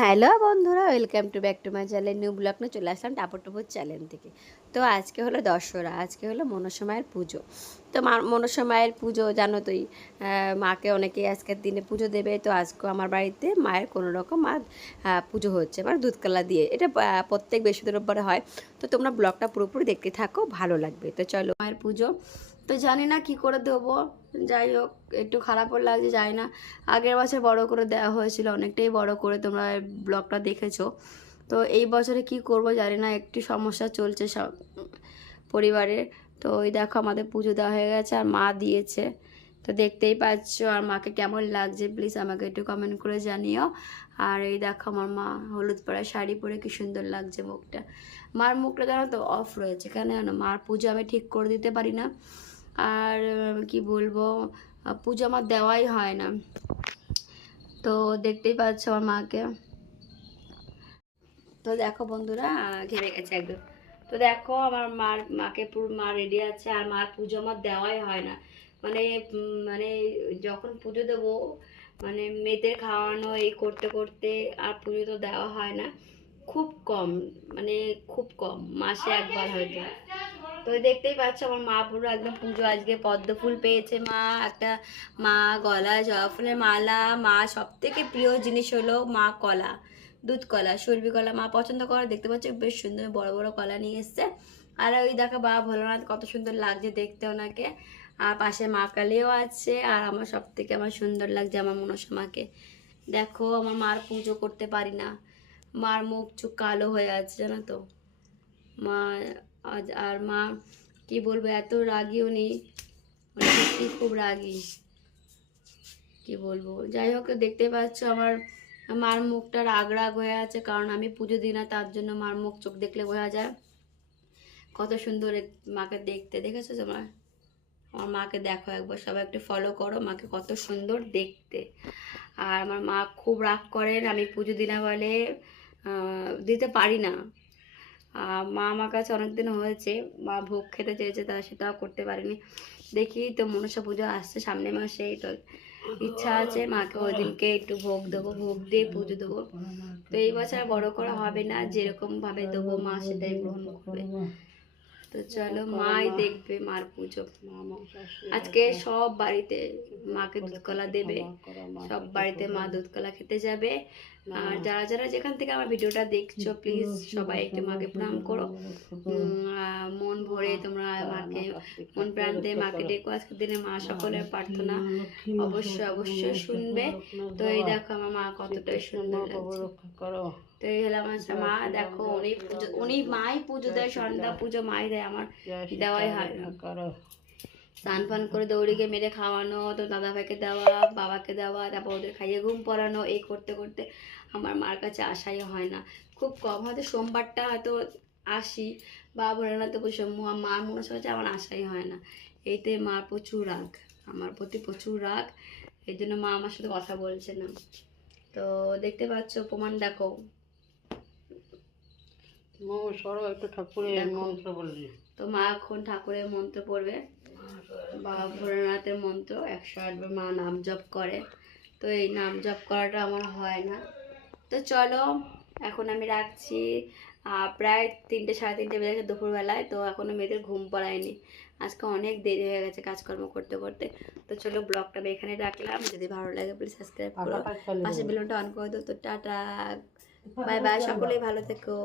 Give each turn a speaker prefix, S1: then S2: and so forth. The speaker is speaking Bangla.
S1: হ্যালো বন্ধুরা, welcome to back to my channel, new blog নিয়ে চলে আসলাম টাপর টুপুর চ্যানেল থেকে। তো আজকে হলো দশরা আজকে হলো মনসময়ের পুজো। তো মনসময়ের পুজো জানো তোই মাকে অনেকেই আজকের দিনে পুজো দেবে, তো আজকে আমার বাড়িতে মায়ের কোনো রকম মা পুজো হচ্ছে মানে দুধকলা দিয়ে। এটা প্রত্যেক বৃহস্পতিবার হয়। তো তোমরা ব্লগটা পুরোপুরি দেখতে থাকো, ভালো লাগবে। তো চলো মায়ের পুজো। তো জানি না কি করে দেবো। যাই হোক, একটু খারাপও লাগছে, যাই না। আগের বছর বড় করে দেওয়া হয়েছিল, অনেকটাই বড় করে তোমরা ব্লগটা দেখেছ। তো এই বছরে কি করব জানি না, একটু সমস্যা চলছে সব পরিবারে। তো ওই দেখো আমাদের পুজো দেওয়া হয়ে গেছে, আর মা দিয়েছে। তো দেখতেই পাচ্ছ, আর মাকে কেমন লাগছে, প্লিজ আমাকে একটু কমেন্ট করে জানিও। আর এই দেখো আমার মা হলুদ পরা শাড়ি পরে কি সুন্দর লাগছে মুখটা। মার মুখটা জানো তো অফ রয়েছে, কেন জানো? মার পুজো আমি ঠিক করে দিতে পারি না। আর কি বলব পুজো আমার দেওয়াই হয় না। তো দেখতেই পাচ্ছ আমার মাকে। তো দেখো বন্ধুরা ঘেমে গেছে একদম। তো দেখো আমার মার, মাকে পুরো, মা রেডি আছে আর মার পুজো আমার দেওয়াই হয় না। মানে মানে যখন পুজো দেবো মানে মেয়েদের খাওয়ানো, এই করতে করতে আর পুজো তো দেওয়া হয় না। খুব কম মানে খুব কম, মাসে একবার হয়তো। তো দেখতেই পাচ্ছ আমার মা পুরো একদম পুজো আজকে পদ্ম ফুল পেয়েছে মা, একটা মা গলা জবা ফুলের মালা, মা সব থেকে প্রিয় জিনিস হলো মা কলা, দুধ কলা, সর্বি কলা মা পছন্দ করে, দেখতে পাচ্ছ বেশ সুন্দর বড় বড় কলা নিয়ে এসছে। আর ওই দেখো বাবা ভোলানাথ কত সুন্দর লাগছে দেখতে ওনাকে, আর পাশে মা কালীও আছে, আর আমার সব থেকে আমার সুন্দর লাগছে আমার মনসামাকে দেখো আমার মার পুজো করতে পারি না, মার মুখ চুখ কালো হয়ে আছে জানো তো, মা আজ আর মা কি বলব? এত রাগী নেই। মানে সত্যি খুব রাগী। কি বলব? যাই হোক, দেখতে পাচ্ছ আমার মার মুখটা রাগ রাগ হয়ে আছে, কারণ আমি পুজো দিই না, তার জন্য মার মুখ চোখ দেখলে বোঝা যায়। কত সুন্দর মাকে দেখতে, দেখেছ তোমরা? আমার মাকে দেখো একবার, সবাই একটু ফলো করো, মাকে কত সুন্দর দেখতে। আর আমার মা খুব রাগ করেন, আমি পুজো দিনা বলে দিতে পারি না। মা আমার কাছে অনেকদিন হয়েছে, মা ভোগ খেতে চেয়েছে, তা সেটাও করতে পারিনি। দেখি তো মনসা পুজো আসছে সামনে মাসে তো ইচ্ছা আছে, মাকে ওই দিনকে একটু ভোগ দেবো, ভোগ দিয়ে পুজো দেবো। তো এই বছর বড় করা হবে না, যেরকমভাবে দেবো মা সেটাই গ্রহণ করবে। তো চলো মাই দেখবে মার পুজো। আজকে সব বাড়িতে মাকে দুধকলা দেবে। সব বাড়িতে মা দুধকলা খেতে যাবে। আর যারা যারা যেখান থেকে আমার ভিডিওটা দেখছ প্লিজ সবাই একটু মাকে প্রণাম করো। মন ভরে তোমরা মাকে মন প্রাণ দিয়ে মাকে ডেকো আজকের দিনে মা সকলের প্রার্থনা। অবশ্যই অবশ্যই শুনবে। তো এই দেখো আমার মা কতটাই সুন্দর লাগছে। তো এই হলো আমার মা দেখো উনি পুজো উনি মাই পুজো দেয় সন্ধ্যা পুজো মাই দেয় আমার দেওয়াই হয়। না স্নান ফান করে দৌড়িকে মেরে খাওয়ানো তো দাদা ভাইকে দেওয়া বাবাকে দেওয়া তারপর ওদের খাইয়ে ঘুম পড়ানো এই করতে করতে আমার মার কাছে আসাই হয় না। খুব কম হয়তো সোমবারটা হয়তো আসি। বা ভোলেনাথ মা- মার মনে হচ্ছে আমার আশাই হয় না। এইতে মার প্রচুর রাগ আমার প্রতি প্রচুর রাগ। এই জন্য মা আমার সাথে কথা বলছে না। তো দেখতে পাচ্ছ প্রমাণ দেখো।
S2: একটু ঠাকুরের মন্ত্র বললি
S1: তো মা এখন ঠাকুরের মন্ত্র পড়বে। বা ভোলেনাথের মন্ত্র একশো আটবার মা নাম জপ করে। তো এই নাম জপ করাটা আমার হয় না। তো চলো এখন আমি রাখছি প্রায় তিনটে সাড়ে তিনটে বেজে দুপুরবেলায় তো এখনও মেয়েদের ঘুম পড়ায়নি। আজকে অনেক দেরি হয়ে গেছে কাজকর্ম করতে করতে। তো চলো ব্লগটা আমি এখানে রাখলাম। যদি ভালো লাগে প্লিজ সাবস্ক্রাইব করো। পাশে বেলুনটা অন করে দাও তো টাটা। বাই বাই সকলেই ভালো থেকো।